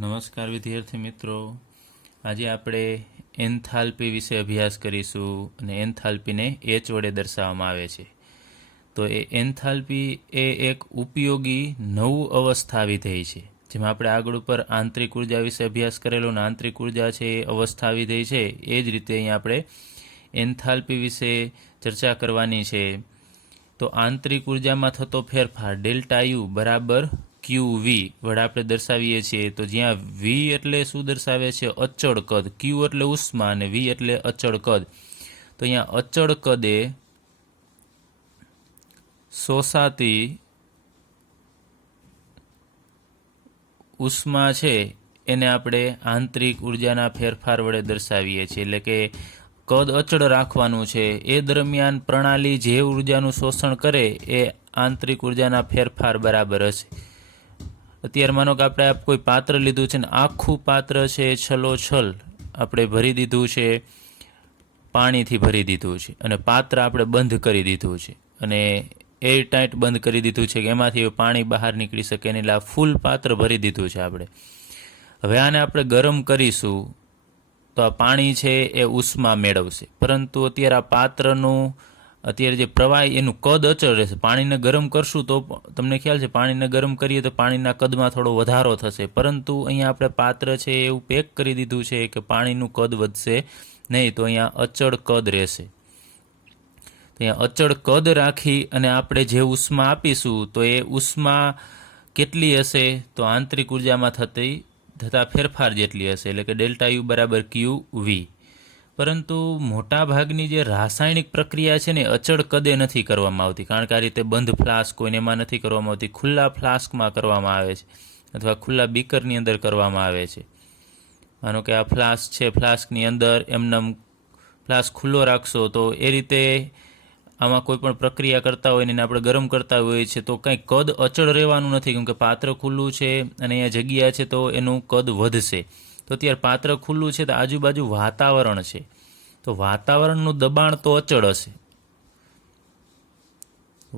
નમસ્કાર વિદ્યાર્થી મિત્રો, આજે આપણે એન્થાલ્પી વિશે અભ્યાસ કરીશું અને એન્થાલ્પીને એચ વડે દર્શાવવામાં આવે છે. તો એ એન્થાલ્પી એ એક ઉપયોગી નવું અવસ્થા વિધેય છે. જેમાં આપણે આગળ ઉપર આંતરિક ઉર્જા વિશે અભ્યાસ કરેલો અને આંતરિક ઉર્જા છે એ અવસ્થા વિધેય છે. એ જ રીતે અહીંયા આપણે એન્થાલ્પી વિશે ચર્ચા કરવાની છે. તો આંતરિક ઉર્જામાં થતો ફેરફાર ડેલ્ટા યુ બરાબર ક્યુ વી વડે આપણે દર્શાવીએ છીએ. તો જ્યાં વી એટલે શું દર્શાવે છે? અચળ કદ. ક્યુ એટલે ઉષ્મા અને વી એટલે અચળ કદ. તો અહીંયા અચળ કદે શોષાતી ઉષ્મા છે એને આપણે આંતરિક ઉર્જાના ફેરફાર વડે દર્શાવીએ છીએ. એટલે કે કદ અચળ રાખવાનું છે. એ દરમિયાન પ્રણાલી જે ઉર્જાનું શોષણ કરે એ આંતરિક ઉર્જાના ફેરફાર બરાબર હશે. અત્યારે માનો કે આપણે કોઈ પાત્ર લીધું છે ને આખું પાત્ર છે છલોછલ આપણે ભરી દીધું છે, પાણીથી ભરી દીધું છે અને પાત્ર આપણે બંધ કરી દીધું છે અને એર ટાઈટ બંધ કરી દીધું છે કે એમાંથી પાણી બહાર નીકળી શકે નહીં. એટલે આ ફૂલ પાત્ર ભરી દીધું છે આપણે. હવે આને આપણે ગરમ કરીશું તો આ પાણી છે એ ઉષ્મા મેળવશે, પરંતુ અત્યારે આ પાત્રનું અત્યારે જે પ્રવાહ એનું કદ અચળ રહેશે. પાણીને ગરમ કરશું તો તમને ખ્યાલ છે પાણીને ગરમ કરીએ તો પાણીના કદમાં થોડો વધારો થશે, પરંતુ અહીંયા આપણે પાત્ર છે એવું પેક કરી દીધું છે કે પાણીનું કદ વધશે નહીં. તો અહીંયા અચળ કદ રહેશે. અહીંયા અચળ કદ રાખી અને આપણે જે ઉષ્મા આપીશું તો એ ઉષ્મા કેટલી હશે? તો આંતરિક ઉર્જામાં થતા ફેરફાર જેટલી હશે, એટલે કે ડેલ્ટા યુ બરાબર ક્યુ વી. પરંતુ મોટા ભાગની જે રાસાયણિક પ્રક્રિયા છે ને અચળ કદે નથી કરવામાં આવતી, કારણ કે આ રીતે બંધ ફ્લાસ્ક હોય ને એમાં નથી કરવામાં આવતી. ખુલ્લા ફ્લાસ્કમાં કરવામાં આવે છે અથવા ખુલ્લા બીકરની અંદર કરવામાં આવે છે. માનો કે આ ફ્લાસ્ક છે, ફ્લાસ્કની અંદર એમનેમ ફ્લાસ્ક ખુલ્લો રાખશો તો એ રીતે આમાં કોઈ પણ પ્રક્રિયા કરતા હોય ને એને આપણે ગરમ કરતા હોઈએ છીએ તો કંઈ કદ અચળ રહેવાનું નથી, કેમ કે પાત્ર ખુલ્લું છે અને અહીંયા જગ્યા છે તો એનું કદ વધશે. તો અત્યારે પાત્ર ખુલ્લું છે તો આજુબાજુ વાતાવરણ છે, તો વાતાવરણનું દબાણ તો અચળ હશે.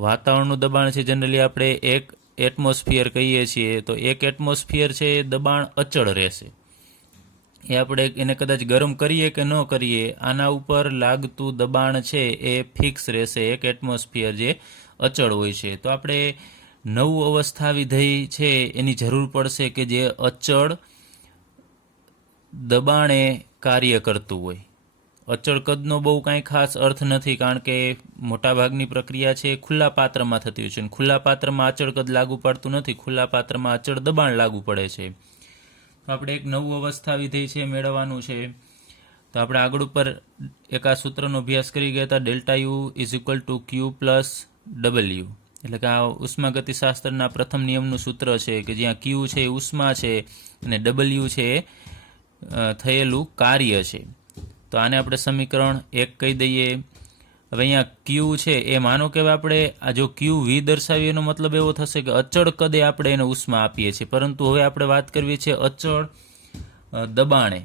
વાતાવરણનું દબાણ છે જનરલી આપણે એક એટમોસ્ફિયર કહીએ છીએ, તો એક એટમોસ્ફિયર છે એ દબાણ અચળ રહેશે. એ આપણે એને કદાચ ગરમ કરીએ કે ન કરીએ આના ઉપર લાગતું દબાણ છે એ ફિક્સ રહેશે. એક એટમોસ્ફિયર જે અચળ હોય છે. તો આપણે નવું અવસ્થા વિધેય છે એની જરૂર પડશે કે જે અચળ દબાણે કાર્ય કરતું હોય. અચળ કદનો બહુ કાંઈ ખાસ અર્થ નથી, કારણ કે મોટાભાગની પ્રક્રિયા છે એ ખુલ્લા પાત્રમાં થતી હોય છે. ખુલ્લા પાત્રમાં અચળ કદ લાગુ પડતું નથી, ખુલ્લા પાત્રમાં અચળ દબાણ લાગુ પડે છે. તો આપણે એક નવું અવસ્થા વિધેય છે મેળવવાનું છે. તો આપણે આગળ ઉપર એક આ સૂત્રનો અભ્યાસ કરી ગયા હતા. Delta U is equal two Q plus W, એટલે કે આ ઉષ્માગતિશાસ્ત્રના પ્રથમ નિયમનું સૂત્ર છે કે જ્યાં ક્યુ છે એ ઉષ્મા છે અને ડબલ્યુ છે એ થયેલું કાર્ય છે. તો આને આપણે સમીકરણ 1 કહી દઈએ. હવે અહીંયા ક્યુ છે એ માનો કે આપણે આ જો ક્યુ વી દર્શાવીએ એનો મતલબ એવો થશે કે અચળ કદે આપણે એને ઉષ્મા આપીએ છીએ, પરંતુ હવે આપણે વાત કરવી છે અચળ દબાણે.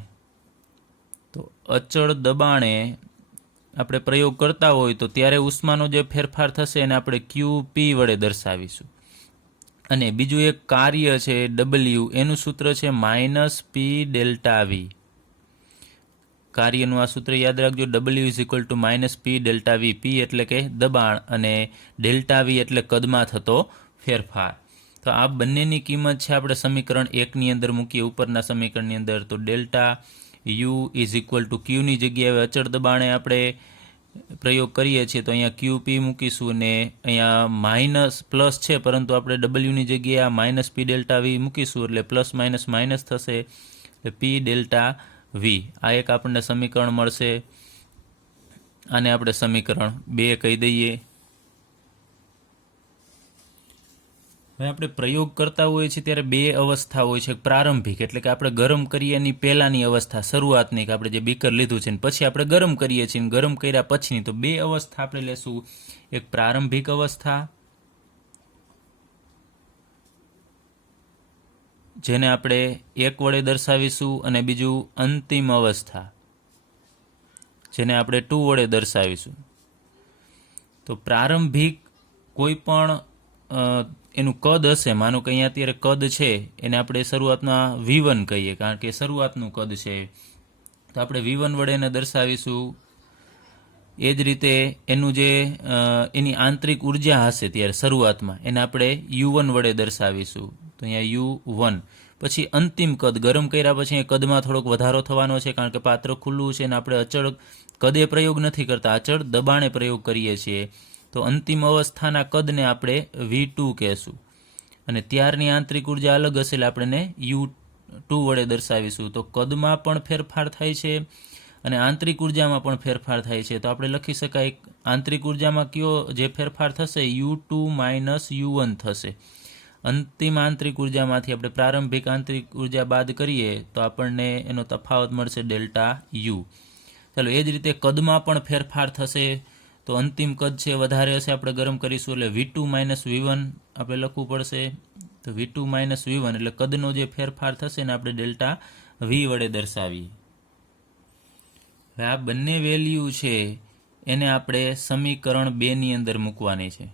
તો અચળ દબાણે આપણે પ્રયોગ કરતા હોય તો ત્યારે ઉષ્માનો જે ફેરફાર થશે એને આપણે ક્યુ પી વડે દર્શાવીશું. અને બીજું એક કાર્ય છે ડબલ્યુ, એનું સૂત્ર છે માઇનસ પી ડેલ્ટા વી. કાર્યનું આ સૂત્ર યાદ રાખજો. W is equal to minus P delta V. P એટલે કે દબાણ અને ડેલ્ટા વી એટલે કદમાં થતો ફેરફાર. તો આ બંનેની કિંમત છે આપણે સમીકરણ 1ની અંદર મૂકીએ, ઉપરના સમીકરણની અંદર. તો delta U is equal to ક્યુની જગ્યાએ અચળ દબાણે આપણે પ્રયોગ કરીએ છીએ તો અહીંયા ક્યુ પી મૂકીશું ને અહીંયા માઇનસ પ્લસ છે, પરંતુ આપણે ડબલ્યુની જગ્યાએ આ માઇનસ પી ડેલ્ટા વી મૂકીશું એટલે પ્લસ માઇનસ માઇનસ થશે, એટલે પી ડેલ્ટા વી. આ એક આપણને સમીકરણ મળશે. આને આપણે સમીકરણ 2 કહી દઈએ. હવે આપણે પ્રયોગ કરતા હોઈએ છીએ ત્યારે બે અવસ્થા હોય છે. પ્રારંભિક એટલે કે આપણે ગરમ કરીએ એની પહેલાંની અવસ્થા, શરૂઆતની, કે આપણે જે બીકર લીધું છે ને પછી આપણે ગરમ કરીએ છીએ, ગરમ કર્યા પછીની. તો બે અવસ્થા આપણે લેશું. એક પ્રારંભિક અવસ્થા જેને આપણે 1 વડે દર્શાવીશું, અને બીજું અંતિમ અવસ્થા જેને આપણે 2 વડે દર્શાવીશું. તો પ્રારંભિક કોઈ પણ એનું કદ હશે, માનો કે અહીંયા અત્યારે કદ છે એને આપણે શરૂઆતમાં V1 કહીએ, કારણ કે શરૂઆતનું કદ છે, તો આપણે V1 વડે એને દર્શાવીશું. એ જ રીતે એનું જે એની આંતરિક ઉર્જા હશે ત્યારે શરૂઆતમાં એને આપણે U1 વડે દર્શાવીશું. તો અહીંયા U1. પછી અંતિમ કદ ગરમ કર્યા પછી કદમાં થોડોક વધારો થવાનો છે, કારણ કે પાત્ર ખુલ્લું છે અને આપણે અચળ કદે પ્રયોગ નથી કરતા, અચળ દબાણે પ્રયોગ કરીએ છીએ. તો અંતિમ અવસ્થાના કદને આપણે V2 કહેશું, અને ત્યારની આંતરિક ઉર્જા અલગ હશે એટલે આપણે U2 વડે દર્શાવીશું. તો કદમાં પણ ફેરફાર થાય છે અને આંતરિક ઉર્જામાં પણ ફેરફાર થાય છે. તો આપણે લખી શકાય આંતરિક ઉર્જામાં કયો જે ફેરફાર થશે U2 - U1 થશે. અંતિમ આંતરિક ઉર્જામાંથી આપણે પ્રારંભિક આંતરિક ઉર્જા બાદ કરીએ તો આપણને એનો તફાવત મળશે ડેલ્ટા U. ચાલો, એ જ રીતે કદમાં પણ ફેરફાર થશે. તો અંતિમ કદ છે વધારે હશે, આપણે ગરમ કરીશું એટલે V2 - V1 આપણે લખવું પડશે. તો V2 - V1 એટલે કદનો જે ફેરફાર થશે ને આપણે ડેલ્ટા V વડે દર્શાવીએ. હવે આ બંને વેલ્યુ છે એને આપણે સમીકરણ 2 ની અંદર મૂકવાની છે.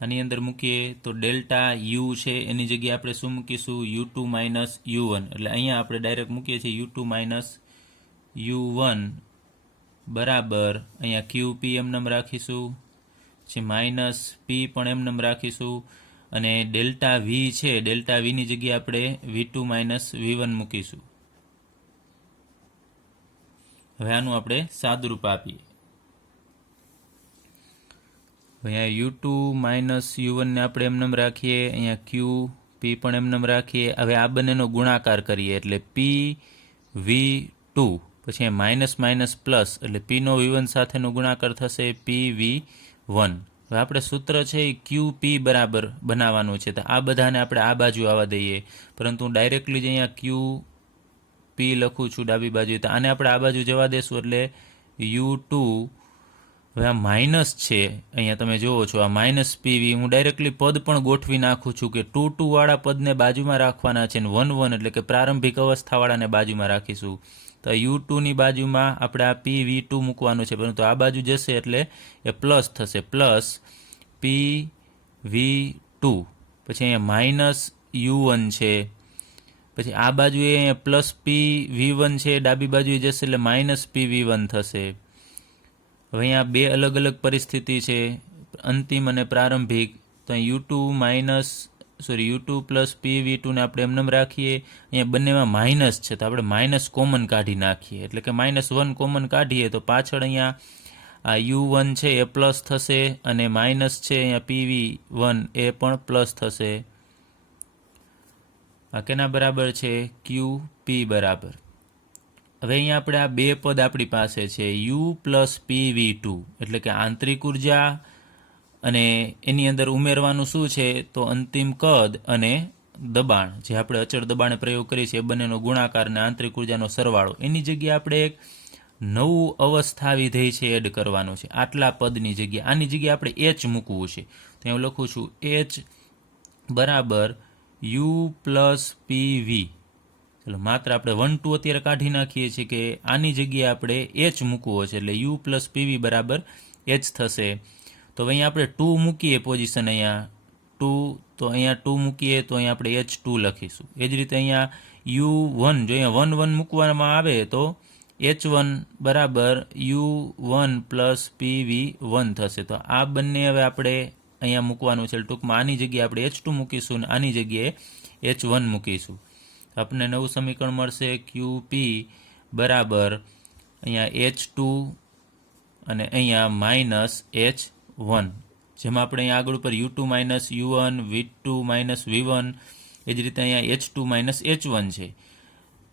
આની અંદર મૂકીએ તો ડેલ્ટા U છે એની જગ્યાએ આપણે શું મૂકીશું? U2 - U1. એટલે અહીંયા આપણે ડાયરેક્ટ મૂકીએ છીએ U2 - U1 બરાબર અહીંયા QP એમનેમ રાખીશું, પછી માઇનસ P પણ એમનેમ રાખીશું, અને ડેલ્ટા V છે, ડેલ્ટા Vની જગ્યાએ આપણે V2 - V1 મૂકીશું. હવે આનું આપણે સાદુરૂપ આપીએ. અહીંયા U2 - U1 ને આપણે એમનેમ રાખીએ, અહીંયા QP પણ એમનેમ રાખીએ. હવે આ બંનેનો ગુણાકાર કરીએ એટલે PV2, પછી માઇનસ માઇનસ પ્લસ એટલે Pનો V1 સાથેનો ગુણાકાર થશે PV1. હવે આપણે સૂત્ર છે એ QP બરાબર બનાવવાનું છે, તો આ બધાને આપણે આ બાજુ આવવા દઈએ, પરંતુ હું ડાયરેક્ટલી જ અહીંયા QP લખું છું ડાબી બાજુ, તો આને આપણે આ બાજુ જવા દેશું એટલે U2. હવે આ માઇનસ છે, અહીંયા તમે જુઓ છો આ માઇનસ PV, હું ડાયરેક્ટલી પદ પણ ગોઠવી નાખું છું કે 2 વાળા પદને બાજુમાં રાખવાના છે ને 1 એટલે કે પ્રારંભિક અવસ્થાવાળાને બાજુમાં રાખીશું. તો U2 ની બાજુમાં આપણે આ PV2 મૂકવાનું છે, પરંતુ આ બાજુ જશે એટલે એ પ્લસ થશે, પ્લસ PV2. પછી અહીંયા માઇનસ U1 છે, પછી આ બાજુ એ અહીંયા પ્લસ PV1 છે, ડાબી બાજુ જશે એટલે માઇનસ PV1 થશે. હવે અહીંયા બે અલગ અલગ પરિસ્થિતિ છે, અંતિમ અને પ્રારંભિક. તો U2 પ્લસ PV2 ને આપણે એમનેમ રાખીએ. અહીંયા બંનેમાં માઇનસ છે તો આપણે માઇનસ કોમન કાઢી નાખીએ, એટલે કે -1 કોમન કાઢીએ તો પાછળ અહીંયા આ U1 છે એ પ્લસ થશે, અને માઇનસ છે અહીંયા PV1 એ પણ પ્લસ થશે. આ કેના બરાબર છે? QP બરાબર. હવે અહીંયા આપણે આ બે પદ આપણી પાસે છે U પ્લસ PV2, એટલે કે આંતરિક ઉર્જા, અને એની અંદર ઉમેરવાનું શું છે તો અંતિમ કદ અને દબાણ, જે આપણે અચળ દબાણે પ્રયોગ કરીએ છીએ એ બંનેનો ગુણાકાર અને આંતરિક ઉર્જાનો સરવાળો. એની જગ્યાએ આપણે એક નવું અવસ્થા વિધેય છે એડ કરવાનું છે, આટલા પદની જગ્યાએ. આની જગ્યાએ આપણે H મૂકવું છે, તો હું લખું છું H બરાબર U પ્લસ PV. ચલો, માત્ર આપણે 1 2 અત્યારે કાઢી નાખીએ છીએ કે આની જગ્યાએ આપણે H મૂકવો છે, એટલે U પ્લસ PV બરાબર H થશે. તો અહીંયા આપણે 2 મૂકીએ પોઝિશન, અહીંયા 2, તો અહીંયા 2 મૂકીએ તો અહીંયા આપણે H2 લખીશું. એ જ રીતે અહીંયા U1, જો અહીંયા 1 1 મૂકવામાં આવે તો H1 બરાબર U1 પ્લસ PV1 થશે. તો આ બંને હવે આપણે અહીંયા મૂકવાનું છે, ટૂંકમાં આની જગ્યાએ આપણે H2 મૂકીશું અને આની જગ્યાએ H1 મૂકીશું. આપણને નવું સમીકરણ મળશે QP બરાબર અહીંયા H2 અને અહીંયા માઇનસ H1. જેમાં આપણે અહીંયા આગળ ઉપર U2 minus U1, V2 minus V1, એ જ રીતે અહીંયા H2 માઇનસ H1 છે.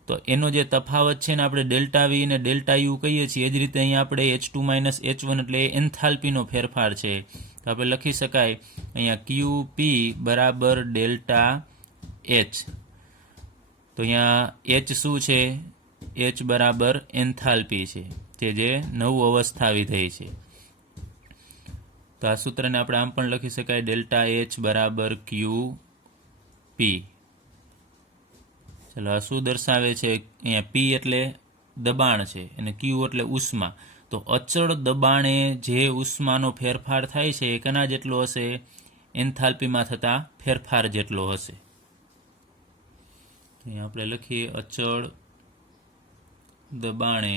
તો એનો જે તફાવત છે ને આપણે ડેલ્ટા V અને ડેલ્ટા U કહીએ છીએ, એ જ રીતે અહીંયા આપણે H2 માઇનસ H1 એટલે એન્થાલ્પીનો ફેરફાર છે. તો આપણે લખી શકાય અહીંયા QP બરાબર ડેલ્ટા H. તો અહીંયા H શું છે? H બરાબર એન્થાલ્પી છે, કે જે નવું અવસ્થા વિધેય છે. તો આ સૂત્રને આપણે આમ પણ લખી શકાય ડેલ્ટા H બરાબર QP. ચલો, આ શું દર્શાવે છે? અહીંયા P એટલે દબાણ છે અને Q એટલે ઉષ્મા. તો અચળ દબાણે જે ઉષ્માનો ફેરફાર થાય છે એ કેના જેટલો હશે? એન્થાલ્પીમાં થતા ફેરફાર જેટલો હશે. અહીંયા આપણે લખીએ અચળ દબાણે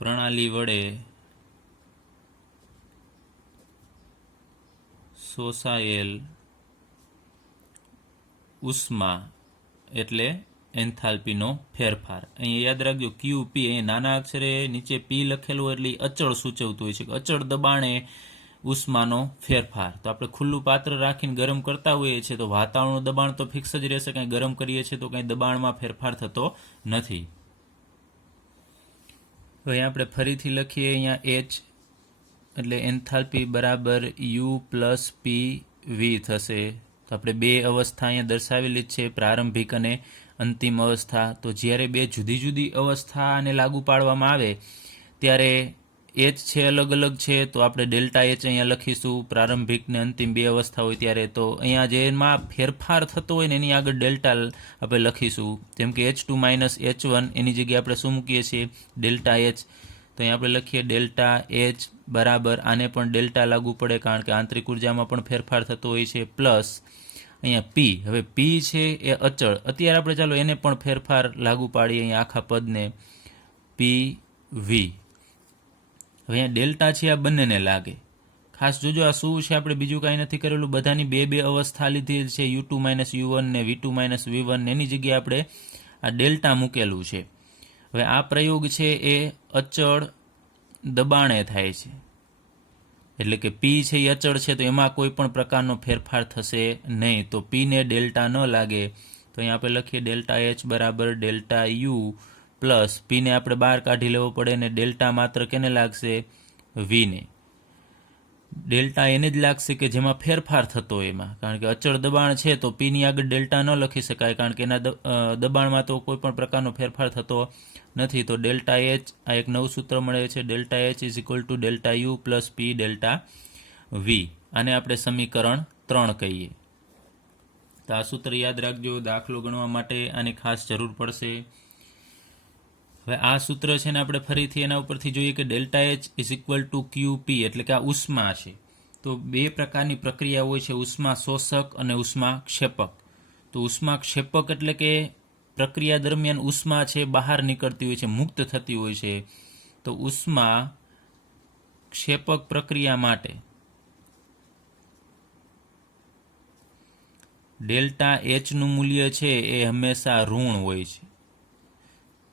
પ્રણાલી વડે શોષાયેલ ઉષ્મા એટલે એન્થાલ્પીનો ફેરફાર. અહીંયા યાદ રાખજો QP, અહીંયા નાના અક્ષરે નીચે P લખેલું એટલે અચળ સૂચવતું હોય છે કે અચળ દબાણે ઉષ્માનો ફેરફાર. તો આપણે ખુલ્લું પાત્ર રાખીને ગરમ કરતા હોઈએ છીએ તો વાતાવરણનું દબાણ તો ફિક્સ જ રહેશે, કંઈ ગરમ કરીએ છીએ તો કંઈ દબાણમાં ફેરફાર થતો નથી. તો અહીંયા આપણે ફરીથી લખીએ, અહીંયા H એટલે એન્થાલ્પી બરાબર U પ્લસ PV થશે. તો આપણે બે અવસ્થા અહીંયા દર્શાવેલી જ છે, પ્રારંભિક અને અંતિમ અવસ્થા. તો જ્યારે બે જુદી જુદી અવસ્થાને લાગુ પાડવામાં આવે ત્યારે H છે અલગ અલગ છે, તો આપણે ડેલ્ટા H અહીંયા લખીશું. પ્રારંભિક ને અંતિમ બે અવસ્થા હોય ત્યારે તો અહીંયા જેમાં ફેરફાર થતો હોય ને એની આગળ ડેલ્ટા આપણે લખીશું. જેમ કે H2 માઇનસ H1 એની જગ્યાએ આપણે શું મૂકીએ છીએ? Delta H. તો અહીંયા આપણે લખીએ ડેલ્ટા H બરાબર, આને પણ ડેલ્ટા લાગુ પડે કારણ કે આંતરિક ઉર્જામાં પણ ફેરફાર થતો હોય છે, પ્લસ અહીંયા P. હવે P છે એ અચળ, અત્યારે આપણે ચાલો એને પણ ફેરફાર લાગુ પાડીએ અહીંયા આખા પદને, PV. હવે અહીંયા ડેલ્ટા છે આ બંનેને લાગે. ખાસ જોજો આ શું છે, આપણે બીજું કાંઈ નથી કરેલું, બધાની બે અવસ્થા લીધી છે, U2 માઇનસ U1 ને V2 માઇનસ V1, એની જગ્યાએ આપણે આ ડેલ્ટા મૂકેલું છે. હવે આ પ્રયોગ છે એ અચળ દબાણે થાય છે, એટલે કે P છે એ અચળ છે તો એમાં કોઈ પણ પ્રકારનો ફેરફાર થશે નહીં. તો P ને ડેલ્ટા ન લાગે તો અહીંયા આપણે લખીએ ડેલ્ટા H બરાબર ડેલ્ટા U પ્લસ P ને આપણે બહાર કાઢી લેવો પડે ને ડેલ્ટા માત્ર કેને લાગશે? V ને. ડેલ્ટા એને જ લાગશે કે જેમાં ફેરફાર થતો એમાં, કારણ કે અચળ દબાણ છે તો P ની આગળ ડેલ્ટા ન લખી શકાય કારણ કે એના દબાણમાં તો કોઈ પણ પ્રકારનો ફેરફાર થતો નથી. તો ડેલ્ટા H, આ એક નવું સૂત્ર મળે છે, delta H is equal to delta U plus P delta V. આને આપણે સમીકરણ 3 કહીએ. તો આ સૂત્ર યાદ રાખજો, દાખલો ગણવા માટે આની ખાસ જરૂર પડશે. હવે આ સૂત્ર છે ને આપણે ફરીથી એના ઉપરથી જોઈએ કે delta H is equal two QP, એટલે કે આ ઉષ્મા છે. તો બે પ્રકારની પ્રક્રિયા હોય છે, ઉષ્મા શોષક અને ઉષ્મા ક્ષેપક. તો ઉષ્મા ક્ષેપક એટલે કે પ્રક્રિયા દરમિયાન ઉષ્મા છે બહાર નીકળતી હોય છે, મુક્ત થતી હોય છે. તો ઉષ્મા ક્ષેપક પ્રક્રિયા માટે ડેલ્ટા H નું મૂલ્ય છે એ હંમેશા ઋણ હોય છે.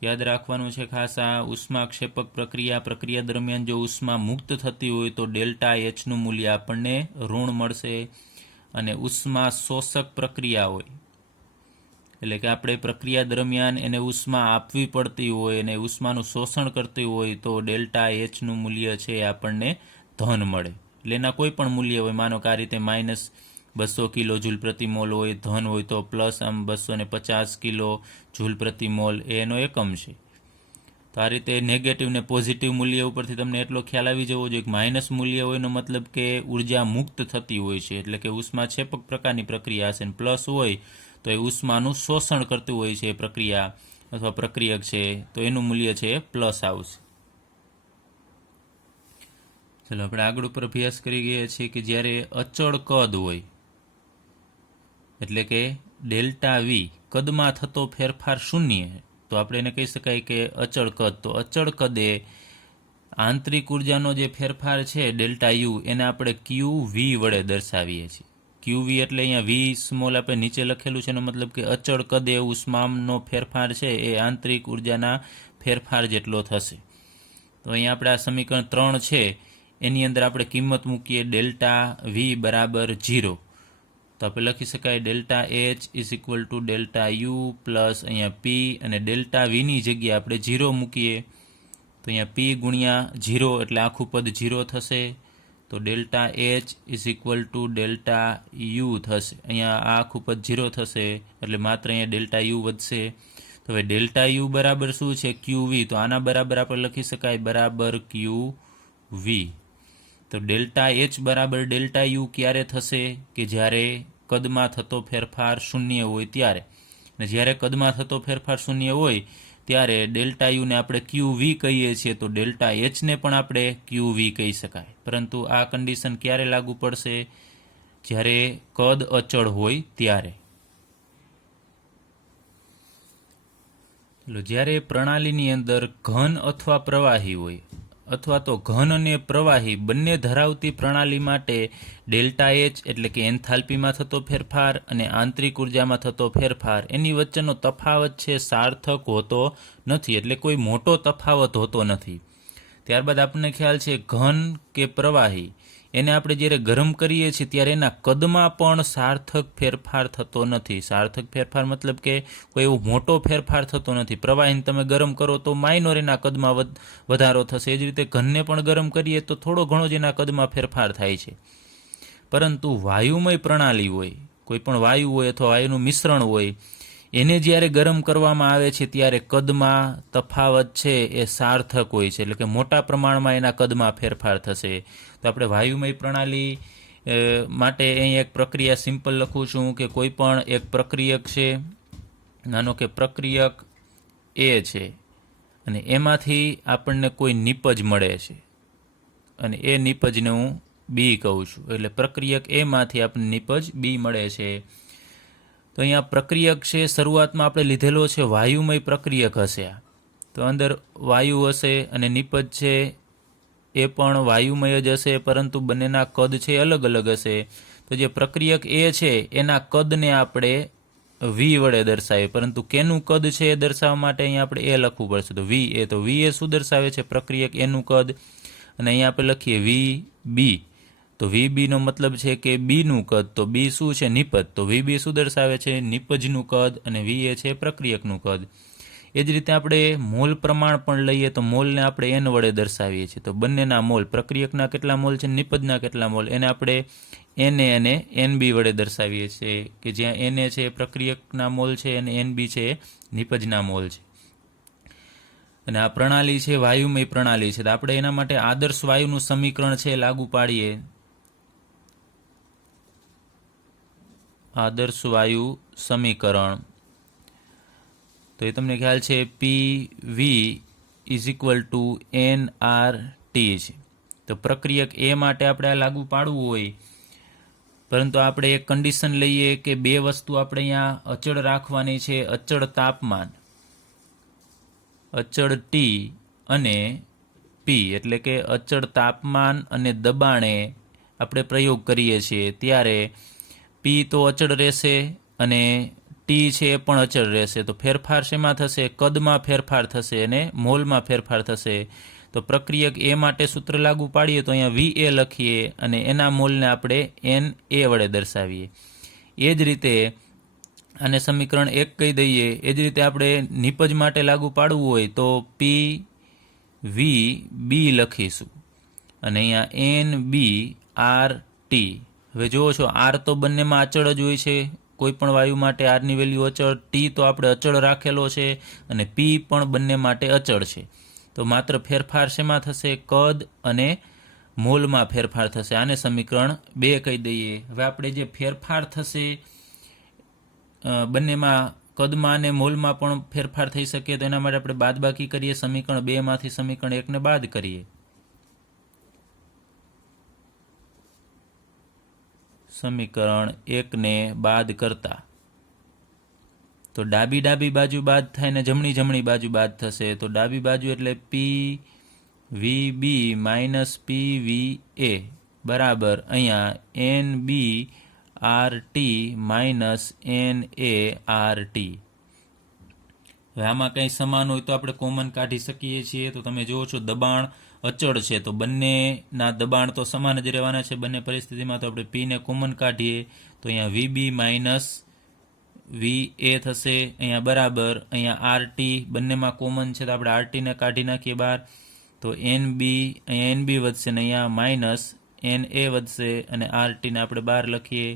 યાદ રાખવાનું છે ખાસ, આ ઉષ્મા ક્ષેપક પ્રક્રિયા દરમિયાન જો ઉષ્મા મુક્ત થતી હોય તો ડેલ્ટા H નું મૂલ્ય આપણને ઋણ મળશે. અને ઉષ્મા શોષક પ્રક્રિયા હોય એટલે કે આપણે પ્રક્રિયા દરમિયાન એને ઉષ્મા આપવી પડતી હોય અને ઉષ્માનું શોષણ કરતી હોય તો ડેલ્ટા H નું મૂલ્ય છે એ આપણને ધન મળે. એટલે એના કોઈ પણ મૂલ્ય હોય, માનો કે આ રીતે માઇનસ 200 કિલો જૂલ પ્રતિ મોલ હોય, ધન હોય તો પ્લસ આમ 250 કિલો જૂલ પ્રતિ મોલ એનો એકમ છે. તો આ રીતે નેગેટિવ ને પોઝિટિવ મૂલ્ય ઉપરથી તમને એટલો ખ્યાલ આવી જવો જોઈએ કે માઇનસ મૂલ્ય હોયનો મતલબ કે ઉર્જા મુક્ત થતી હોય છે, એટલે કે ઉષ્મા ક્ષેપક પ્રકારની પ્રક્રિયા છે. પ્લસ હોય તો એ ઉષ્માનું શોષણ કરતું હોય છે પ્રક્રિયા અથવા પ્રક્રિયક છે, તો એનું મૂલ્ય છે એ પ્લસ આવશે. ચલો આપણે આગળ ઉપર અભ્યાસ કરી ગયા છીએ કે જ્યારે અચળ કદ હોય એટલે કે ડેલ્ટા V, કદમાં થતો ફેરફાર શૂન્ય, તો આપણે એને કહી શકાય કે અચળ કદ. તો અચળ કદે આંતરિક ઉર્જાનો જે ફેરફાર છે ડેલ્ટા U એને આપણે QV વડે દર્શાવીએ છીએ. QV એટલે અહીંયા V સ્મોલ આપણે નીચે લખેલું છે, એનો મતલબ કે અચળ કદે ઉષ્માનો ફેરફાર છે એ આંતરિક ઉર્જાના ફેરફાર જેટલો થશે. તો અહીંયા આપણે આ સમીકરણ 3 છે એની અંદર આપણે કિંમત મૂકીએ ડેલ્ટા V બરાબર 0. તો આપણે લખી શકાય delta H is equal to delta U plus અહીંયા P, અને ડેલ્ટા Vની જગ્યાએ આપણે 0 મૂકીએ તો અહીંયા P ગુણ્યા 0 એટલે આખું પદ 0 થશે. તો delta H is equal to delta U થશે. અહીંયા આ આખું પદ 0 થશે એટલે માત્ર અહીંયા ડેલ્ટા U વધશે. તો હવે ડેલ્ટા U બરાબર શું છે? QV. તો આના બરાબર આપણે લખી શકાય બરાબર QV. તો ડેલ્ટા H બરાબર ડેલ્ટા U ક્યારે થશે? કે જ્યારે કદમાં થતો ફેરફાર શૂન્ય હોય ત્યારે. અને જ્યારે કદમાં થતો ફેરફાર શૂન્ય હોય ત્યારે ડેલ્ટા યુને આપણે ક્યુ વી કહીએ છીએ, તો ડેલ્ટા એચને પણ આપણે ક્યુ વી કહી શકાય. પરંતુ આ કન્ડિશન ક્યારે લાગુ પડશે? જ્યારે કદ અચળ હોય ત્યારે. જ્યારે પ્રણાલીની અંદર ઘન અથવા પ્રવાહી હોય, અથવા તો ઘન અને પ્રવાહી બંને ધરાવતી પ્રણાલી માટે ડેલ્ટા એચ એટલે કે એન્થાલ્પીમાં થતો ફેરફાર અને આંતરિક ઉર્જામાં થતો ફેરફાર એની વચ્ચેનો તફાવત છે સાર્થક હોતો નથી, એટલે કોઈ મોટો તફાવત હોતો નથી. ત્યારબાદ આપણને ખ્યાલ છે ઘન કે પ્રવાહી એને આપણે જ્યારે ગરમ કરીએ છીએ ત્યારે એના કદમાં પણ સાર્થક ફેરફાર થતો નથી. સાર્થક ફેરફાર મતલબ કે કોઈ એવો મોટો ફેરફાર થતો નથી. પ્રવાહીને તમે ગરમ કરો તો માઇનોર એના કદમાં વધારો થશે. એ જ રીતે ઘનને પણ ગરમ કરીએ તો થોડો ઘણો જ એના કદમાં ફેરફાર થાય છે. પરંતુ વાયુમય પ્રણાલી હોય, કોઈ પણ વાયુ હોય અથવા વાયુનું મિશ્રણ હોય, એને જ્યારે ગરમ કરવામાં આવે છે ત્યારે કદમાં તફાવત છે એ સાર્થક હોય છે, એટલે કે મોટા પ્રમાણમાં એના કદમાં ફેરફાર થશે. તો આપણે વાયુમય પ્રણાલી માટે અહીં એક પ્રક્રિયા સિમ્પલ લખું છું કે કોઈ પણ એક પ્રક્રિયક છે, નાનો કે પ્રક્રિયક એ છે, અને એમાંથી આપણને કોઈ નિપજ મળે છે, અને એ નિપજને હું બી કહું છું. એટલે પ્રક્રિયક એમાંથી આપણને નિપજ બી મળે છે. તો અહીંયા પ્રક્રિયક છે, શરૂઆતમાં આપણે લીધેલો છે વાયુમય પ્રક્રિયક હશે. તો અંદર વાયુ હશે અને નિપજ છે એ પણ વાયુમય જ હશે, પરંતુ બંનેના કદ છે અલગ અલગ હશે. તો જે પ્રક્રિયક એ છે એના કદને આપણે વી વડે દર્શાવીએ, પરંતુ કેનું કદ છે એ દર્શાવવા માટે અહીંયા આપણે એ લખવું પડશે. તો વી એ શું દર્શાવે છે? પ્રક્રિયક એનું કદ. અને અહીંયા આપણે લખીએ વી બી. તો વી બીનો મતલબ છે કે બીનું કદ. તો બી શું છે? નિપજ. તો વી બી શું દર્શાવે છે? નિપજનું કદ. અને વી એ છે પ્રક્રિયકનું કદ. એ જ રીતે આપણે મોલ પ્રમાણ પણ લઈએ તો મોલને આપણે એન વડે દર્શાવીએ છીએ. તો બંનેના મોલ, પ્રક્રિયકના કેટલા મોલ છે, નિપજના કેટલા મોલ, એને આપણે એને અને એન બી વડે દર્શાવીએ છીએ, કે જ્યાં એને છે પ્રક્રિયકના મોલ છે અને એન બી છે નિપજના મોલ છે. અને આ પ્રણાલી છે વાયુમય પ્રણાલી છે. તો આપણે એના માટે આદર્શ વાયુનું સમીકરણ છે લાગુ પાડીએ. આદર્શ વાયુ સમીકરણ, તો એ તમને ખ્યાલ છે P V is equal to N R T છે. તો પ્રક્રિયક એ માટે આપણે આ લાગુ પાડવું હોય, પરંતુ આપણે એક કન્ડિશન લઈએ કે બે વસ્તુ આપણે અહીંયા અચળ રાખવાની છે. અચળ તાપમાન, અચળ ટી અને પી, એટલે કે અચળ તાપમાન અને દબાણે આપણે પ્રયોગ કરીએ છીએ ત્યારે પી તો અચળ રહેશે અને ટી છે એ પણ અચળ રહેશે. તો ફેરફાર શેમાં થશે? કદમાં ફેરફાર થશે અને મોલમાં ફેરફાર થશે. તો પ્રક્રિયક એ માટે સૂત્ર લાગુ પાડીએ તો અહીંયા વી એ લખીએ અને એના મોલને આપણે એન એ વડે દર્શાવીએ. એ જ રીતે આને સમીકરણ 1 કહી દઈએ. એ જ રીતે આપણે નિપજ માટે લાગુ પાડવું હોય તો પી વી બી લખીશું અને અહીંયા એન બી આર ટી. હવે જુઓ છો, આર તો બંનેમાં અચળ જ હોય છે. કોઈ પણ વાયુ માટે આરની વેલ્યુ અચળ, ટી તો આપણે અચળ રાખેલો છે અને પી પણ બંને માટે અચળ છે. તો માત્ર ફેરફાર શેમાં થશે? કદ અને મોલમાં ફેરફાર થશે. આને સમીકરણ 2 કહી દઈએ. હવે આપણે જે ફેરફાર થશે બંનેમાં કદમાં અને મોલમાં પણ ફેરફાર થઈ શકે, તો એના માટે આપણે બાદબાકી કરીએ. સમીકરણ 2 માંથી સમીકરણ 1 ને બાદ કરીએ. સમીકરણ 1 ને બાદ કરતા તો ડાબી બાજુ બાદ થાય ને જમણી બાજુ બાદ થશે. તો ડાબી બાજુ એટલે પી વી બી માઇનસ પી વી એ બરાબર અહીંયા N B R T minus N A R T. હવે આમાં કંઈ સમાન હોય તો આપણે કોમન કાઢી શકીએ છીએ. તો તમે જુઓ છો દબાણ અચળ છે, તો બંનેના દબાણ તો સમાન જ રહેવાના છે બંને પરિસ્થિતિમાં. તો આપણે પીને કોમન કાઢીએ તો અહીંયા વી બી માઇનસ વી એ થશે, અહીંયા બરાબર અહીંયા આર ટી બંનેમાં કોમન છે તો આપણે આર ટીને કાઢી નાખીએ બહાર. તો એન બી, અહીંયા એન બી વધશે ને અહીંયા માઇનસ એન એ વધશે અને આર ટીને આપણે બહાર લખીએ.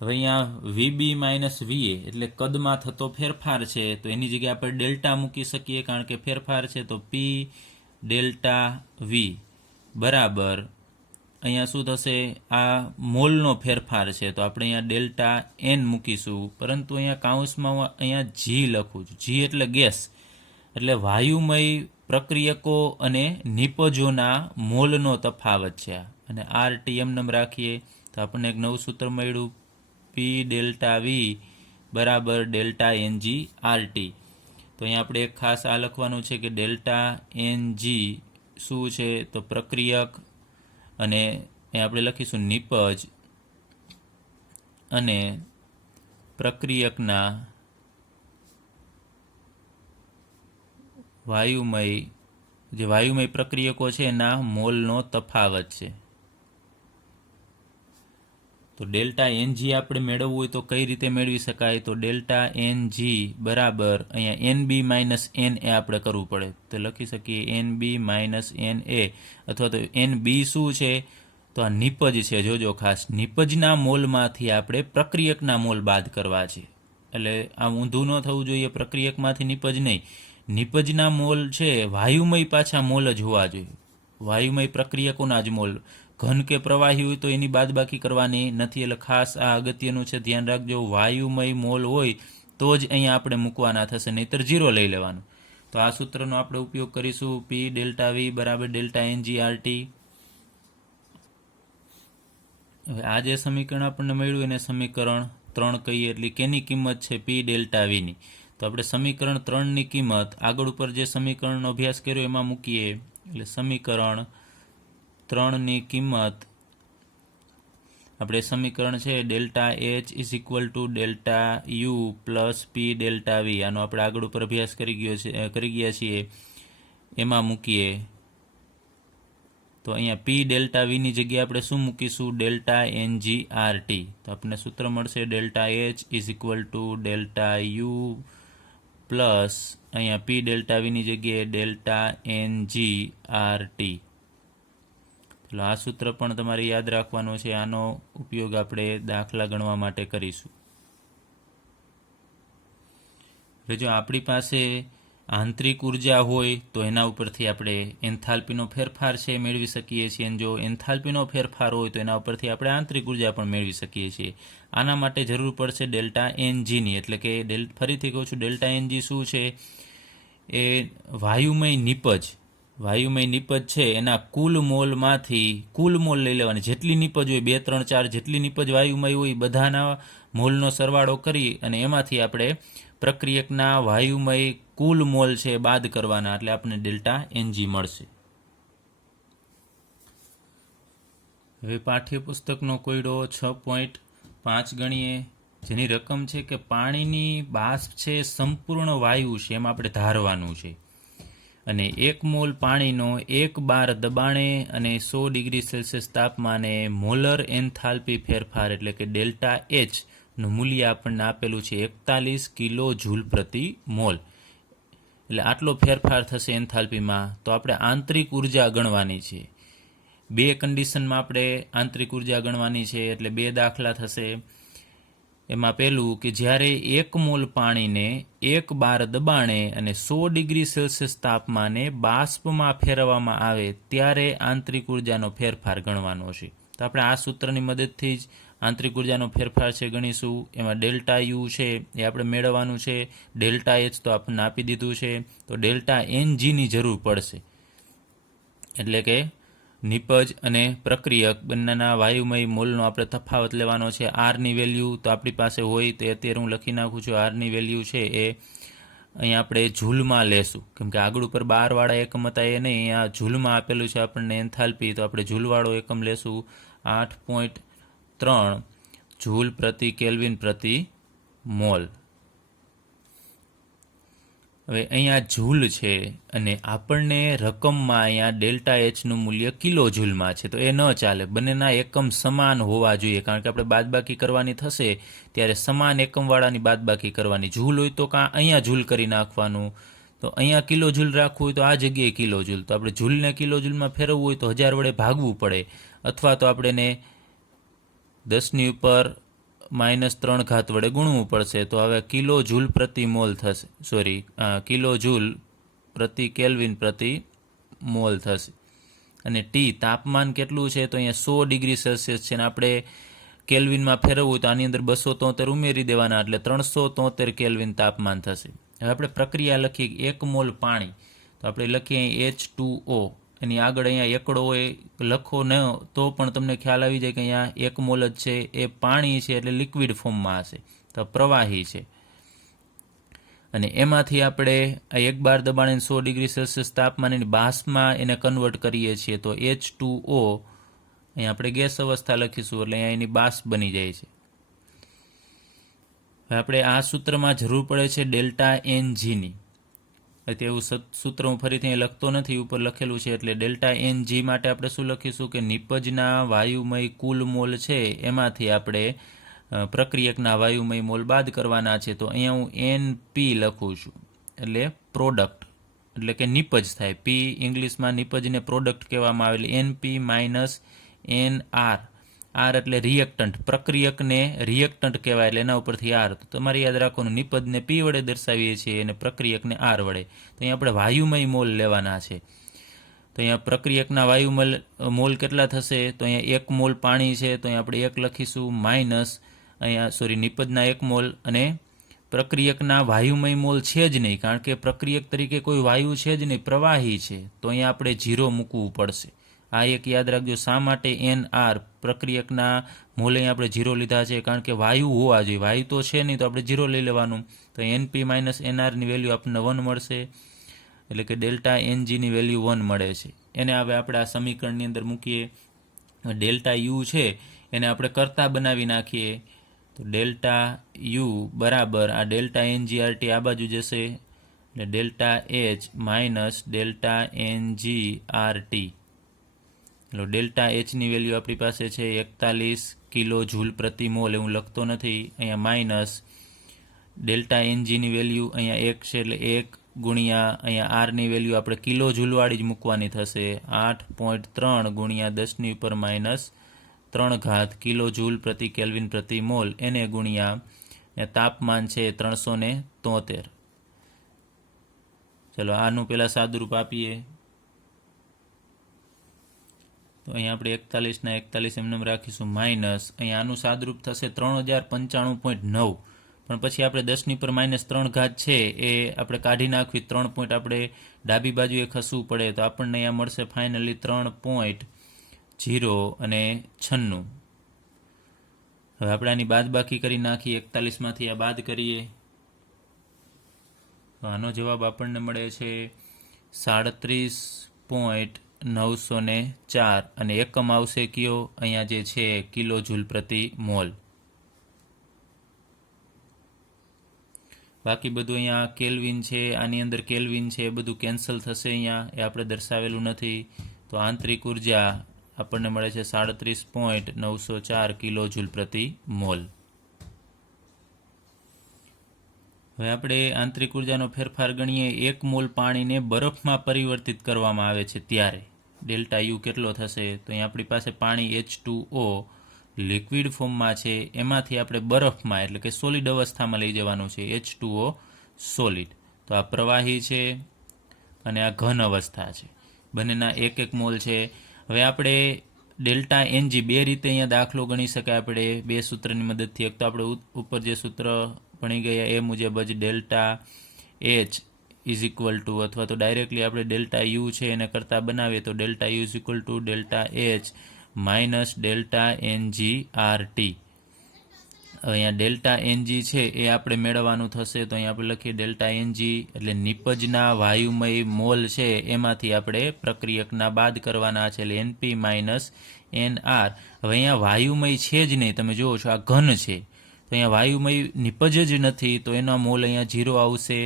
હવે અહીંયા વી બી માઇનસ વી એ એટલે કદમાં થતો ફેરફાર છે, તો એની જગ્યાએ આપણે ડેલ્ટા મૂકી શકીએ કારણ કે ફેરફાર છે. તો પી ડેલ્ટા વી બરાબર અહીંયા શું થશે, આ મોલનો ફેરફાર છે તો આપણે અહીંયા ડેલ્ટા એન મૂકીશું, પરંતુ અહીંયા કાઉન્સમાં હું અહીંયા જી લખું છું. જી એટલે ગેસ, એટલે વાયુમય પ્રક્રિયકો અને નિપજોના મોલનો તફાવત છે. અને આરટી એમ રાખીએ તો આપણને એક નવું સૂત્ર મળ્યું, પી ડેલ્ટા વી બરાબર ડેલ્ટા એનજી આરટી. તો અહીંયા આપણે એક ખાસ આ લખવાનું છે કે ડેલ્ટા એનજી શું છે, તો પ્રક્રિયક, અને એ આપણે લખીશું નિપજ અને પ્રક્રિયકના વાયુમય પ્રક્રિયકો છે એના મોલનો તફાવત છે. તો ડેલ્ટા એનજી આપણે મેળવવું હોય તો કઈ રીતે મેળવી શકાય, તો ડેલ્ટા એનજી બરાબર અહીંયા એનબી માઇનસ એન એ આપણે કરવું પડે, તો લખી શકીએ એનબી માઇનસ એન એ, અથવા તો એનબી શું છે, તો આ નિપજ છે. જોજો ખાસ, નિપજના મોલમાંથી આપણે પ્રક્રિયકના મોલ બાદ કરવા છે. એટલે આમ ઊંધું ન થવું જોઈએ, પ્રક્રિયકમાંથી નિપજ નહીં, નિપજના મોલ છે વાયુમય પાછા મોલ જ હોવા જોઈએ, વાયુમય પ્રક્રિયકોના જ મોલ. ઘન કે પ્રવાહી હોય તો એની બાદબાકી કરવાની નથી. એટલે ખાસ આ અગત્યનું છે, ધ્યાન રાખજો. વાયુમય મોલ હોય તો જ અહીંયા આપણે મૂકવાના થશે, નહીતર 0 લઈ લેવાનું. તો આ સૂત્રનો આપણે ઉપયોગ કરીશું, પી ડેલ્ટા વી બરાબર ડેલ્ટા એનજી આરટી. હવે આ જે સમીકરણ આપણને મળ્યું એને સમીકરણ 3 કહીએ, એટલે કેની કિંમત છે, પી ડેલ્ટા વીની. તો આપણે સમીકરણ 3ની કિંમત આગળ ઉપર જે સમીકરણનો અભ્યાસ કર્યો એમાં મૂકીએ. એટલે સમીકરણ 3ની કિંમત આપણે સમીકરણ છે delta H is equal to delta U plus P delta V, આનો આપણે આગળ ઉપર અભ્યાસ કરી ગયા છીએ એમાં મૂકીએ. તો અહીંયા પી ડેલ્ટા વીની જગ્યાએ આપણે શું મૂકીશું, ડેલ્ટા એનજી આરટી. તો આપણને સૂત્ર મળશે delta H is equal to delta U plus અહીંયા પી ડેલ્ટા વીની જગ્યાએ ડેલ્ટા એનજી આરટી. એટલે આ સૂત્ર પણ તમારે યાદ રાખવાનું છે. આનો ઉપયોગ આપણે દાખલા ગણવા માટે કરીશું. એટલે જો આપણી પાસે આંતરિક ઉર્જા હોય તો એના ઉપરથી આપણે એન્થાલ્પીનો ફેરફાર છે મેળવી શકીએ છીએ, અને જો એન્થાલ્પીનો ફેરફાર હોય તો એના ઉપરથી આપણે આંતરિક ઉર્જા પણ મેળવી શકીએ છીએ. આના માટે જરૂર પડશે ડેલ્ટા એનજીની, એટલે કે ફરીથી કહું છું, ડેલ્ટા એનજી શું છે, એ વાયુમય નિપજ છે એના કુલ મોલમાંથી કુલ મોલ લઈ લેવાની. જેટલી નિપજ હોય, 2, 3, 4 જેટલી નિપજ વાયુમય હોય બધાના મોલનો સરવાળો કરી અને એમાંથી આપણે પ્રક્રિયકના વાયુમય કુલ મોલ છે બાદ કરવાના, એટલે આપણને ડેલ્ટા એનજી મળશે. હવે પાઠ્યપુસ્તકનો કોયડો 6.5 ગણીએ, જેની રકમ છે કે પાણીની બાષ્પ છે સંપૂર્ણ વાયુ છે એમ આપણે ધારવાનું છે, અને 1 મોલ પાણીનો 1 બાર દબાણે અને 100 ડિગ્રી સેલ્સિયસ તાપમાને મોલર એન્થાલ્પી ફેરફાર એટલે કે ડેલ્ટા એચ નું મૂલ્ય આપણને આપેલું છે 41 કિલો જૂલ પ્રતિ મોલ. એટલે આટલો ફેરફાર થશે એન્થાલ્પીમાં. તો આપણે આંતરિક ઉર્જા ગણવાની છે. 2 કન્ડિશનમાં આપણે આંતરિક ઉર્જા ગણવાની છે, એટલે 2 દાખલા થશે. એમાં પહેલું કે જ્યારે 1 મોલ પાણીને 1 બાર દબાણે અને 100 ડિગ્રી સેલ્સિયસ તાપમાને બાષ્પમાં ફેરવવામાં આવે ત્યારે આંતરિક ઉર્જાનો ફેરફાર ગણવાનો છે. તો આપણે આ સૂત્રની મદદથી જ આંતરિક ઉર્જાનો ફેરફાર છે ગણીશું. એમાં ડેલ્ટા યુ છે એ આપણે મેળવવાનું છે, ડેલ્ટા એચ તો આપણને આપી દીધું છે, તો ડેલ્ટા એનજીની જરૂર પડશે. એટલે કે નિપજ અને પ્રક્રિયક બંનેના વાયુમય મોલનો આપણે તફાવત લેવાનો છે. આરની વેલ્યુ તો આપણી પાસે હોય તે અત્યારે હું લખી નાખું છું. આરની વેલ્યુ છે એ અહીંયા આપણે જૂલમાં લેશું, કેમ કે આગળ ઉપર બારવાળા એકમ હતા એ નહીં, અહીંયા જૂલમાં આપેલું છે આપણને એન્થાલ્પી, તો આપણે જૂલવાળો એકમ લેશું. 8.3 જૂલ પ્રતિ કેલ્વિન પ્રતિ મોલ. હવે અહીંયા જૂલ છે અને આપણને રકમમાં અહીંયા ડેલ્ટા એચનું મૂલ્ય કિલો જૂલમાં છે, તો એ ન ચાલે. બંનેના એકમ સમાન હોવા જોઈએ, કારણ કે આપણે બાદબાકી કરવાની થશે ત્યારે સમાન એકમવાળાની બાદબાકી કરવાની. જૂલ હોય તો કાં અહીંયા જૂલ કરી નાખવાનું, તો અહીંયા કિલો જૂલ રાખવું હોય તો આ જગ્યાએ કિલો જૂલ. તો આપણે જૂલને કિલો જૂલમાં ફેરવવું હોય તો 1000 વડે ભાગવું પડે, અથવા તો આપણે એને 10 ની ઉપર -3 ઘાત વડે ગુણવું પડશે. તો હવે કિલો જૂલ પ્રતિ મોલ થશે, કિલો જૂલ પ્રતિ કેલ્વિન પ્રતિ મોલ થશે. અને ટી તાપમાન કેટલું છે તો અહીંયા 100 ડિગ્રી સેલ્સિયસ છે, અને આપણે કેલ્વિનમાં ફેરવવું તો આની અંદર 273 ઉમેરી દેવાના, એટલે 373 કેલ્વિન તાપમાન થશે. હવે આપણે પ્રક્રિયા લખીએ 1 મોલ પાણી, તો આપણે લખીએ H2O, એની આગળ અહીંયા એકડો હોય લખો ન તો પણ તમને ખ્યાલ આવી જાય કે અહીંયા 1 મોલ જ છે, એ પાણી છે એટલે લિક્વિડ ફોર્મમાં હશે, તો પ્રવાહી છે. અને એમાંથી આપણે આ 1 બાર દબાણે 100 ડિગ્રી સેલ્સિયસ તાપમાનની બાષ્પમાં એને કન્વર્ટ કરીએ છીએ, તો H2O અહીંયા આપણે ગેસ અવસ્થા લખીશું, એટલે અહીંયા એની બાષ્પ બની જાય છે. હવે આપણે આ સૂત્રમાં જરૂર પડે છે ડેલ્ટા NGની. તેવું સૂત્ર હું ફરીથી અહીં લખતો નથી, ઉપર લખેલું છે, એટલે ડેલ્ટા NG માટે આપણે શું લખીશું કે નિપજના વાયુમય કુલ મોલ છે એમાંથી આપણે પ્રક્રિયકના વાયુમય મોલ બાદ કરવાના છે. તો અહીંયા હું NP લખું છું, એટલે પ્રોડક્ટ, એટલે કે નિપજ થાય. P ઇંગ્લિશમાં નિપજને પ્રોડક્ટ કહેવામાં આવે, એટલે NP માઇનસ NR. R એટલે રિએક્ટન્ટ, પ્રક્રિયકને રિએક્ટન્ટ કહેવાય, એટલે એના ઉપરથી R. તો તમારે યાદ રાખવાનું, નિપજને P વડે દર્શાવીએ છીએ અને પ્રક્રિયકને R વડે. તો અહીંયા આપણે વાયુમય મોલ લેવાના છે. તો અહીંયા પ્રક્રિયકના વાયુમય મોલ કેટલા થશે, તો અહીંયા 1 મોલ પાણી છે, તો અહીંયા આપણે 1 લખીશું, માઇનસ અહીંયા નિપજના 1 મોલ, અને પ્રક્રિયકના વાયુમય મોલ છે જ નહીં, કારણ કે પ્રક્રિયક તરીકે કોઈ વાયુ છે જ નહીં, પ્રવાહી છે, તો અહીંયા આપણે 0 મૂકવું પડશે. આ એક યાદ રાખજો. શા માટે NR, પ્રક્રિયકના મોલ અહીંયા આપણે 0 લીધા છે, કારણ કે વાયુ હોવા જોઈએ, વાયુ તો છે નહીં, તો આપણે 0 લઈ લેવાનું. તો NP માઇનસ NRની વેલ્યુ આપણને 1 મળશે, એટલે કે ડેલ્ટા NGની વેલ્યુ 1 મળે છે. એને હવે આપણે આ સમીકરણની અંદર મૂકીએ. ડેલ્ટા U છે એને આપણે કરતા બનાવી નાખીએ, તો ડેલ્ટા U બરાબર આ ડેલ્ટા NGRT આ બાજુ જશે, એટલે delta H minus delta NGRT. એટલે ડેલ્ટા Hની વેલ્યુ આપણી પાસે છે 41 કિલો જૂલ પ્રતિ મોલ, હું લખતો નથી અહીંયા, માઇનસ ડેલ્ટા NGની વેલ્યુ અહીંયા 1 છે, એટલે 1 ગુણ્યા અહીંયા આરની વેલ્યુ આપણે કિલો જૂલવાળી જ મૂકવાની થશે, 8.3 ગુણ્યા 10 ઉપર માઇનસ 3 ઘાત કિલો જૂલ પ્રતિ કેલ્વિન પ્રતિ મોલ, એને ગુણ્યા તાપમાન છે 373. ચલો આનું પહેલાં સાદુરૂપ આપીએ. તો અહીંયા આપણે 41 ના 41 એમને રાખીશું, માઇનસ અહીંયા આનું સાદુરૂપ થશે 3095.9, પણ પછી આપણે 10 પર -3 ઘાત છે એ આપણે કાઢી નાખવી, 3 પોઈન્ટ આપણે ડાબી બાજુએ ખસવું પડે, તો આપણને અહીંયા મળશે ફાઇનલી 3.0 અને 96. હવે આપણે આની બાદબાકી કરી નાખીએ, 41માંથી આ બાદ કરીએ, તો આનો જવાબ આપણને મળે છે 37.904, અને એકમ આવશે કયો, અહીંયા જે છે કિલો જૂલ પ્રતિ મોલ. બાકી બધું અહીંયા કેલ્વિન છે, આની અંદર કેલ્વિન છે, એ બધું કેન્સલ થશે અહીંયા, એ આપણે દર્શાવેલું નથી. તો આંતરિક ઉર્જા આપણને મળે છે 37.904 કિલો જૂલ પ્રતિ મોલ. હવે આપણે આંતરિક ઉર્જાનો ફેરફાર ગણીએ. 1 મોલ પાણીને બરફમાં પરિવર્તિત કરવામાં આવે છે ત્યારે ડેલ્ટા U કેટલો થશે, તો અહીંયા આપણી પાસે પાણી H2O લિક્વિડ ફોર્મમાં છે, એમાંથી આપણે બરફમાં એટલે કે સોલિડ અવસ્થામાં લઈ જવાનું છે, H2O સોલિડ. તો આ પ્રવાહી છે અને આ ઘન અવસ્થા છે, બંનેના 1 મોલ છે. હવે આપણે ડેલ્ટા NG બે રીતે અહીંયા દાખલો ગણી શકાય આપણે બે સૂત્રની મદદથી. એક તો આપણે ઉપર જે સૂત્ર ભણી ગયા એ મુજબ જ delta H is equal two, અથવા તો ડાયરેક્ટલી આપણે ડેલ્ટા U છે એને કરતા બનાવીએ, તો delta U is equal to delta H minus delta NGRT. અહીંયા ડેલ્ટા NG છે એ આપણે મેળવવાનું થશે, તો અહીંયા આપણે લખીએ ડેલ્ટા NG એટલે નિપજના વાયુમય મોલ છે એમાંથી આપણે પ્રક્રિયકના બાદ કરવાના છે, એટલે NP માઇનસ NR. હવે અહીંયા વાયુમય છે જ નહીં, તમે જુઓ છો આ ઘન છે, તો અહીંયા વાયુમય નિપજ જ નથી, તો એનો મોલ અહીંયા 0 આવશે,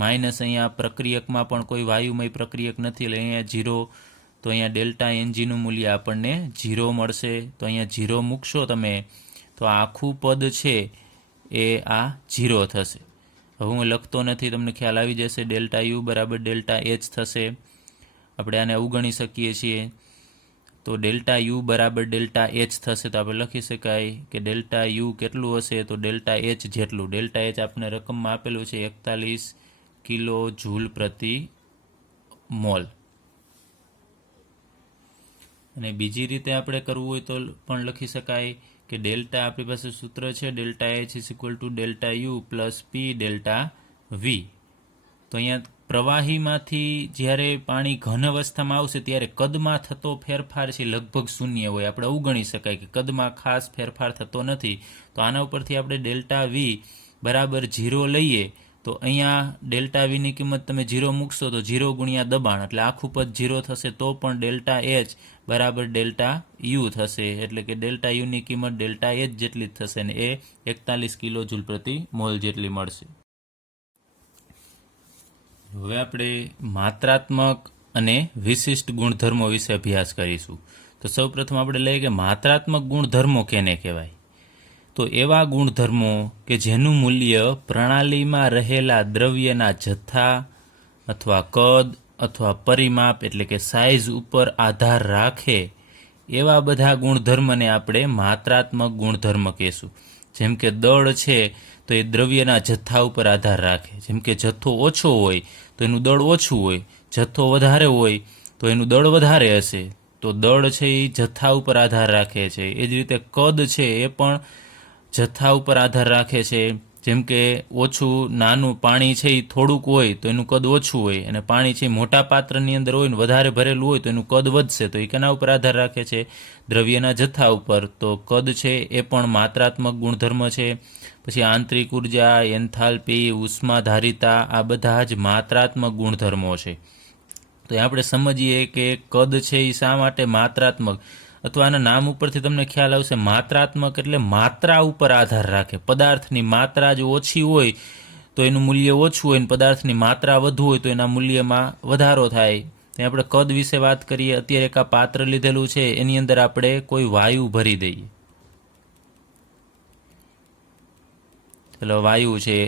માઇનસ અહીંયા પ્રક્રિયકમાં પણ કોઈ વાયુમય પ્રક્રિયક નથી, એટલે અહીંયા 0. તો અહીંયા ડેલ્ટા NGનું મૂલ્ય આપણને 0 મળશે. તો અહીંયા 0 મૂકશો તમે તો આખું પદ છે એ આ 0 થશે. હવે હું લખતો નથી, તમને ખ્યાલ આવી જશે. ડેલ્ટા U બરાબર ડેલ્ટા H થશે. આપણે આને અવગણી શકીએ છીએ, તો ડેલ્ટા U બરાબર ડેલ્ટા H થશે. તો આપણે લખી શકાય કે ડેલ્ટા U કેટલું હશે, તો ડેલ્ટા H જેટલું. ડેલ્ટા H આપણે રકમમાં આપેલું છે 41 કિલો જૂલ પ્રતિ મોલ. અને બીજી રીતે આપણે કરવું હોય તો પણ લખી શકાય કે ડેલ્ટા, આપણી પાસે સૂત્ર છે delta H is equal to delta U plus P delta V. તો અહીંયા પ્રવાહીમાંથી જ્યારે પાણી ઘન અવસ્થામાં આવશે ત્યારે કદમાં થતો ફેરફાર છે લગભગ શૂન્ય હોય, આપણે અવગણી શકાય કે કદમાં ખાસ ફેરફાર થતો નથી. તો આના ઉપરથી આપણે ડેલ્ટા વી બરાબર 0 લઈએ તો અહીંયા ડેલ્ટા વીની કિંમત તમે 0 મૂકશો તો 0 ગુણ્યા દબાણ એટલે આખું પદ 0 થશે, તો પણ ડેલ્ટા એચ બરાબર ડેલ્ટા યુ થશે, એટલે કે ડેલ્ટા યુની કિંમત ડેલ્ટા એચ જેટલી જ થશે ને એ 41 કિલો જૂલ પ્રતિ મોલ જેટલી મળશે. હવે આપણે માત્રાત્મક અને વિશિષ્ટ ગુણધર્મો વિશે અભ્યાસ કરીશું. તો સૌપ્રથમ આપણે લઈએ કે માત્રાત્મક ગુણધર્મો કેને કહેવાય? તો એવા ગુણધર્મો કે જેનું મૂલ્ય પ્રણાલીમાં રહેલા દ્રવ્યના જથ્થા અથવા કદ અથવા પરિમાપ એટલે કે સાઇઝ ઉપર આધાર રાખે એવા બધા ગુણધર્મને આપણે માત્રાત્મક ગુણધર્મ કહીશું. જેમ કે દળ છે તો એ દ્રવ્યના જથ્થા ઉપર આધાર રાખે. જેમ કે જથ્થો ઓછો હોય તો એનું દળ ઓછું હોય, જથ્થો વધારે હોય તો એનું દળ વધારે હશે. તો દળ છે એ જથ્થા ઉપર આધાર રાખે છે. એ જ રીતે કદ છે એ પણ જથ્થા ઉપર આધાર રાખે છે. જેમ કે ઓછું નાનું પાણી છે એ થોડુંક હોય તો એનું કદ ઓછું હોય, અને પાણી છે મોટા પાત્રની અંદર હોય ને વધારે ભરેલું હોય તો એનું કદ વધશે. તો એ કેના ઉપર આધાર રાખે છે? દ્રવ્યના જથ્થા ઉપર. તો કદ છે એ પણ માત્રાત્મક ગુણધર્મ છે. પછી આંતરિક ઉર્જા, એન્થાલ્પી, ઉષ્માધારિતા આ બધા જ માત્રાત્મક ગુણધર્મો છે. તો આપણે સમજીએ કે કદ છે એ શા માટે માત્રાત્મક, અથવા આના નામ ઉપરથી તમને ખ્યાલ આવશે માત્રાત્મક એટલે માત્રા ઉપર આધાર રાખે. પદાર્થની માત્રા જો ઓછી હોય તો એનું મૂલ્ય ઓછું હોય, ને પદાર્થની માત્રા વધુ હોય તો એના મૂલ્યમાં વધારો થાય. ત્યાં આપણે કદ વિશે વાત કરીએ. અત્યારે એક આ પાત્ર લીધેલું છે એની અંદર આપણે કોઈ વાયુ ભરી દઈએ. ચલો વાયુ છે,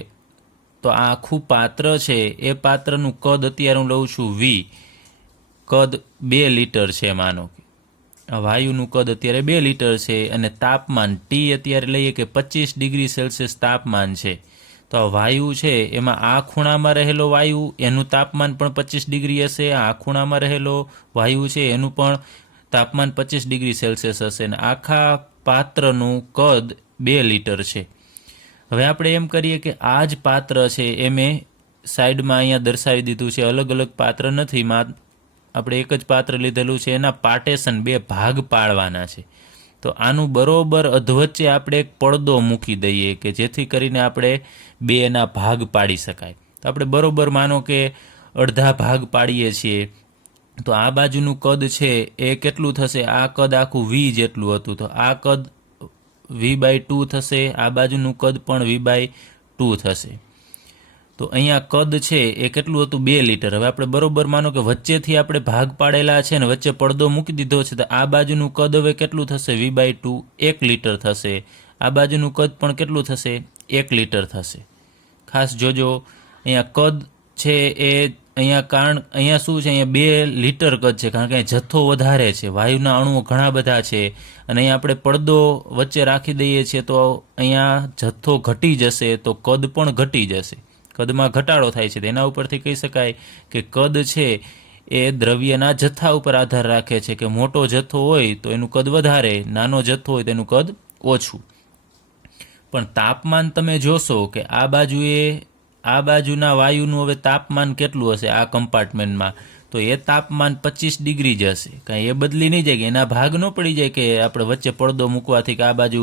તો આ આખું પાત્ર છે એ પાત્રનું કદ અત્યારે હું લઉં છું વી, કદ 2 લીટર છે. માનો કે આ વાયુનું કદ અત્યારે 2 લીટર છે અને તાપમાન ટી અત્યારે લઈએ કે 25 ડિગ્રી સેલ્સિયસ તાપમાન છે. તો આ વાયુ છે એમાં આ ખૂણામાં રહેલો વાયુ એનું તાપમાન પણ 25 ડિગ્રી હશે, આ ખૂણામાં રહેલો વાયુ છે એનું પણ તાપમાન 25 ડિગ્રી સેલ્સિયસ હશે, અને આખા પાત્રનું કદ 2 લીટર છે. હવે આપણે એમ કરીએ કે આ જ પાત્ર છે એ મેં સાઈડમાં અહીંયા દર્શાવી દીધું છે, અલગ અલગ પાત્ર નથી, આપણે એક જ પાત્ર લીધેલું છે, એના પાર્ટેશન 2 ભાગ પાડવાના છે. તો આનું બરોબર અધવચ્ચે આપણે એક પડદો મૂકી દઈએ કે જેથી કરીને આપણે 2ના ભાગ પાડી શકાય. તો આપણે બરોબર માનો કે અડધા ભાગ પાડીએ છીએ, તો આ બાજુનું કદ છે એ કેટલું થશે? આ કદ આખું વી જેટલું હતું, તો આ કદ v/2 થશે, આ બાજુનું કદ પણ v/2 થશે. તો અહીંયા કદ છે એ કેટલું હતું? 2 લીટર. હવે આપણે બરોબર માનો કે વચ્ચેથી આપણે ભાગ પાડેલા છે ને વચ્ચે પડદો મૂકી દીધો છે, તો આ બાજુનું કદ હવે કેટલું થશે? v/2 1 લીટર થશે. આ બાજુનું કદ પણ કેટલું થશે? 1 લીટર થશે. ખાસ જોજો અહીંયા કદ છે એ અહીંયા શું છે? અહીંયા 2 લીટર કદ છે, કારણ કે અહીંયા જથ્થો વધારે છે, વાયુના અણુઓ ઘણા બધા છે, અને અહીંયા આપણે પડદો વચ્ચે રાખી દઈએ છીએ તો અહીંયા જથ્થો ઘટી જશે તો કદ પણ ઘટી જશે, કદમાં ઘટાડો થાય છે. તેના ઉપરથી કહી શકાય કે કદ છે એ દ્રવ્યના જથ્થા ઉપર આધાર રાખે છે, કે મોટો જથ્થો હોય તો એનું કદ વધારે, નાનો જથ્થો હોય તો એનું કદ ઓછું. પણ તાપમાન તમે જોશો કે આ બાજુના વાયુનું હવે તાપમાન કેટલું હશે આ કમ્પાર્ટમેન્ટમાં? તો એ તાપમાન 25 ડિગ્રી જ હશે. કાંઈ એ બદલી નહીં જાય કે એના ભાગ ન પડી જાય કે આપણે વચ્ચે પડદો મૂકવાથી કે આ બાજુ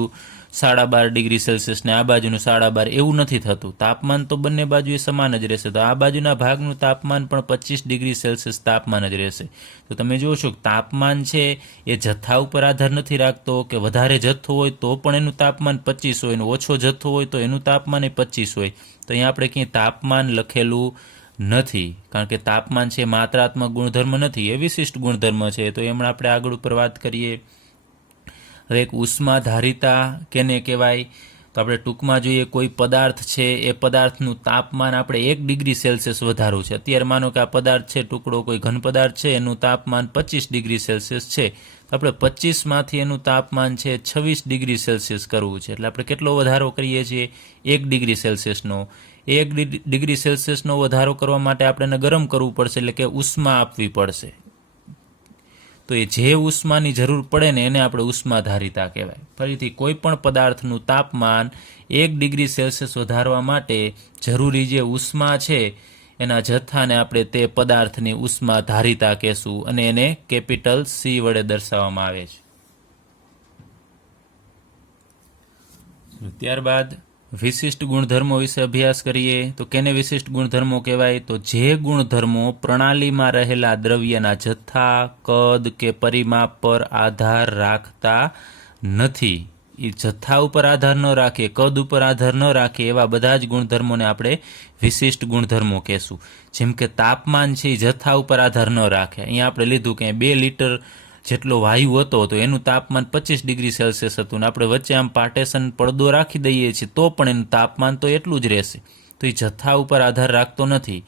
12.5 ડિગ્રી સેલ્સિયસ ને આ બાજુનું 12.5, એવું નથી થતું. તાપમાન તો બંને બાજુએ સમાન જ રહેશે. તો આ બાજુના ભાગનું તાપમાન પણ 25 ડિગ્રી સેલ્સિયસ તાપમાન જ રહેશે. તો તમે જોશો કે તાપમાન છે એ જથ્થા ઉપર આધાર નથી રાખતો, કે વધારે જથ્થો હોય તો પણ એનું તાપમાન 25 હોય, ને ઓછો જથ્થો હોય તો એનું તાપમાન 25 હોય. તો અહીંયા આપણે ક્યાંય તાપમાન લખેલું નથી, કારણ કે તાપમાન છે માત્રાત્મક ગુણધર્મ નથી, એ વિશિષ્ટ ગુણધર્મ છે. તો એમણે આપણે આગળ ઉપર વાત કરીએ. હવે એક ઉષ્માધારિતા કેને કહેવાય? તો આપણે ટૂંકમાં જોઈએ, કોઈ પદાર્થ છે એ પદાર્થનું તાપમાન આપણે 1 ડિગ્રી સેલ્સિયસ વધારવું છે. અત્યારે માનો કે આ પદાર્થ છે, ટુકડો કોઈ ઘન પદાર્થ છે, એનું તાપમાન 25 ડિગ્રી સેલ્સિયસ છે, તો આપણે 25માંથી એનું તાપમાન છે 26 ડિગ્રી સેલ્સિયસ કરવું છે. એટલે આપણે કેટલો વધારો કરીએ છીએ? 1 ડિગ્રી સેલ્સિયસનો. 1 ડિગ્રી સેલ્સિયસનો વધારો કરવા માટે આપણે એને ગરમ કરવું પડશે, એટલે કે ઉષ્મા આપવી પડશે. તો તો એ જે ઉષ્માની જરૂર પડે ને એને આપણે ઉષ્માધારિતા કહેવાય. ફરીથી કોઈ પણ પદાર્થનું તાપમાન 1 ડિગ્રી સેલ્સિયસ વધારવા માટે જરૂરી જે ઉષ્મા છે એના જથ્થાને આપણે તે પદાર્થની ઉષ્માધારિતા કહેશું અને એને કેપિટલ C વડે દર્શાવવામાં આવે છે. ત્યારબાદ વિશિષ્ટ ગુણધર્મો વિશે અભ્યાસ કરીએ તો કેને વિશિષ્ટ ગુણધર્મો કહેવાય? તો જે ગુણધર્મો પ્રણાલીમાં રહેલા દ્રવ્યના જથ્થા, કદ કે પરિમાપ પર આધાર રાખતા નથી. એ જથ્થા ઉપર આધાર ન રાખે, કદ ઉપર આધાર ન રાખે એવા બધા જ ગુણધર્મોને આપણે વિશિષ્ટ ગુણધર્મો કહેશું. જેમ કે તાપમાન છે એ જથ્થા ઉપર આધાર ન રાખે. અહીંયા આપણે લીધું કે 2 લીટર જેટલો વાયુ હતો તો એનું તાપમાન 25 ડિગ્રી સેલ્સિયસ હતું ને આપણે વચ્ચે આમ પાર્ટેશન પડદો રાખી દઈએ છીએ તો પણ એનું તાપમાન તો એટલું જ રહેશે. તો એ જથ્થા ઉપર આધાર રાખતો નથી.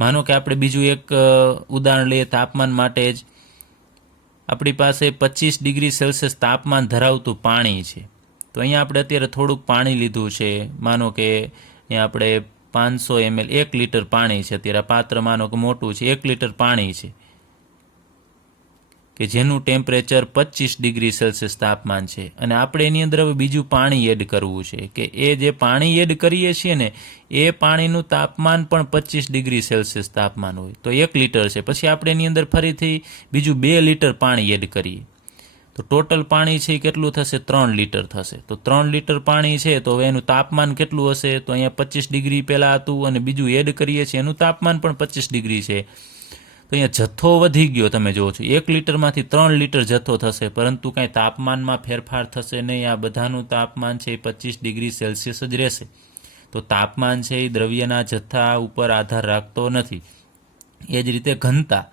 માનો કે આપણે બીજું એક ઉદાહરણ લઈએ તાપમાન માટે જ. આપણી પાસે 25 ડિગ્રી સેલ્સિયસ તાપમાન ધરાવતું પાણી છે. તો અહીંયા આપણે અત્યારે થોડુંક પાણી લીધું છે. માનો કે અહીંયા આપણે 500 ml 1 લીટર પાણી છે. અત્યારે પાત્ર માનો કે મોટું છે, 1 લીટર પાણી છે કે જેનું ટેમ્પરેચર 25 ડિગ્રી સેલ્સિયસ તાપમાન છે અને આપણે એની અંદર હવે બીજું પાણી એડ કરવું છે કે એ જે પાણી એડ કરીએ છીએ ને એ પાણીનું તાપમાન પણ 25 ડિગ્રી સેલ્સિયસ તાપમાન હોય. તો 1 લીટર છે, પછી આપણે એની અંદર ફરીથી બીજું 2 લીટર પાણી એડ કરીએ તો ટોટલ પાણી છે એ કેટલું થશે? 3 લીટર થશે. તો 3 લીટર પાણી છે તો હવે એનું તાપમાન કેટલું હશે? તો અહીંયા 25 ડિગ્રી પહેલાં હતું અને બીજું એડ કરીએ છીએ એનું તાપમાન પણ 25 ડિગ્રી છે. તો અહીંયા જથ્થો વધી ગયો, તમે જુઓ છો 1 લીટરમાંથી 3 લીટર જથ્થો થશે પરંતુ કાંઈ તાપમાનમાં ફેરફાર થશે નહીં. આ બધાનું તાપમાન છે એ 25 ડિગ્રી સેલ્સિયસ જ રહેશે. તો તાપમાન છે એ દ્રવ્યના જથ્થા ઉપર આધાર રાખતો નથી. એ જ રીતે ઘનતા,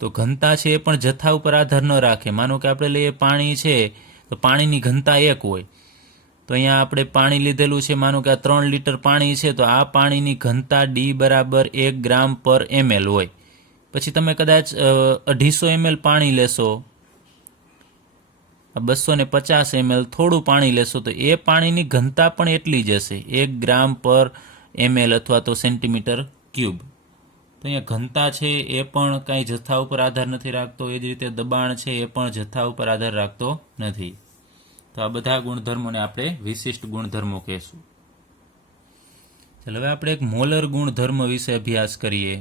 તો ઘનતા છે એ પણ જથ્થા ઉપર આધાર ન રાખે. માનો કે આપણે લઈએ પાણી છે તો પાણીની ઘનતા 1 હોય. તો અહીંયા આપણે પાણી લીધેલું છે, માનો કે આ 3 લીટર પાણી છે તો આ પાણીની ઘનતા D બરાબર 1 ગ્રામ પર ml હોય. પછી તમે કદાચ 250 ml પાણી લેશો, 250 ml થોડું પાણી લેશો તો એ પાણીની ઘનતા પણ એટલી જ હશે, 1 ગ્રામ પર ml અથવા તો સેન્ટીમીટર ક્યુબ. તો અહીંયા ઘનતા છે એ પણ કાંઈ જથ્થા ઉપર આધાર નથી રાખતો. એ જ રીતે દબાણ છે એ પણ જથ્થા ઉપર આધાર રાખતો નથી. તો આ બધા ગુણધર્મોને આપણે વિશિષ્ટ ગુણધર્મો કહેશું. ચાલો હવે આપણે એક મોલર ગુણધર્મ વિશે અભ્યાસ કરીએ.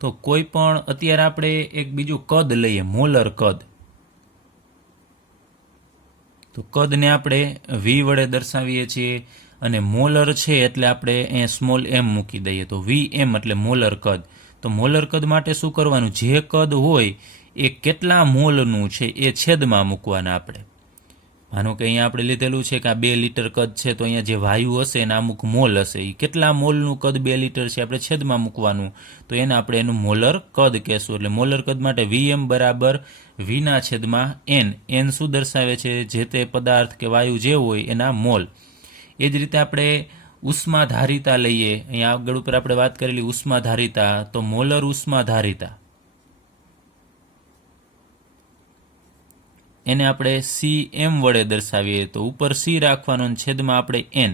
તો કોઈ પણ અત્યારે આપણે એક બીજું કદ લઈએ, મોલર કદ. તો કદને આપણે V વડે દર્શાવીએ છીએ અને મોલર છે એટલે આપણે અહીંયા સ્મોલ m મૂકી દઈએ તો Vm એટલે મોલર કદ. તો મોલર કદ માટે શું કરવાનું? જે કદ હોય એ કેટલા મોલનું છે એ છેદમાં મૂકવાના આપણે. માનો કે અહીંયા આપણે લીધેલું છે કે આ 2 લીટર કદ છે તો અહીંયા જે વાયુ હશે એના અમુક મોલ હશે. એ કેટલા મોલનું કદ 2 લીટર છે આપણે છેદમાં મૂકવાનું. તો એને આપણે એનું મોલર કદ કહેશું. એટલે મોલર કદ માટે Vm બરાબર V/N. N શું દર્શાવે છે? જે તે પદાર્થ કે વાયુ જે હોય એના મોલ. એ જ રીતે આપણે ઉષ્માધારિતા લઈએ. અહીંયા આગળ ઉપર આપણે વાત કરેલી ઉષ્માધારિતા, તો મોલર ઉષ્માધારિતા એને આપણે Cm વડે દર્શાવીએ તો ઉપર C રાખવાનો અને છેદમાં આપણે N.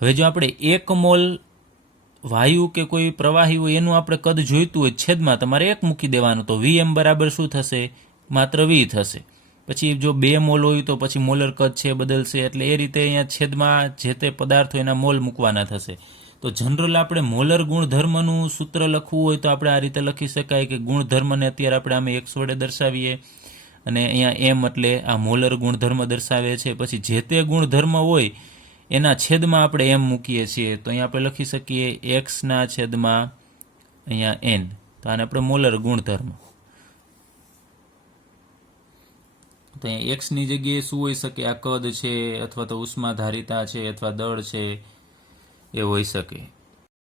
હવે જો આપણે 1 મોલ વાયુ કે કોઈ પ્રવાહી હોય એનું આપણે કદ જોઈતું હોય છેદમાં તમારે 1 મૂકી દેવાનું તો Vm બરાબર શું થશે? માત્ર V થશે. પછી જો 2 મોલ હોય તો પછી મોલર કદ છે બદલશે. એટલે એ રીતે અહીંયા છેદમાં જે તે પદાર્થો એના મોલ મૂકવાના થશે. તો જનરલ આપણે મોલર ગુણધર્મનું સૂત્ર લખવું હોય તો આપણે આ રીતે લખી શકાય કે ગુણધર્મને અત્યારે આપણે આમે x વડે દર્શાવીએ અને અહીંયા m એટલે આ મોલર ગુણધર્મ દર્શાવે છે. પછી જે તે ગુણધર્મ હોય એના છેદમાં આપણે m મૂકીએ છીએ તો અહીંયા આપણે લખી શકીએ x ના છેદમાં અહીંયા n. તો આને આપણે મોલર ગુણધર્મ. તો અહીંયા x ની જગ્યાએ શું હોઈ શકે? આ કદ છે અથવા તો ઉષ્માધારિતા છે અથવા દળ છે એ હોઈ શકે.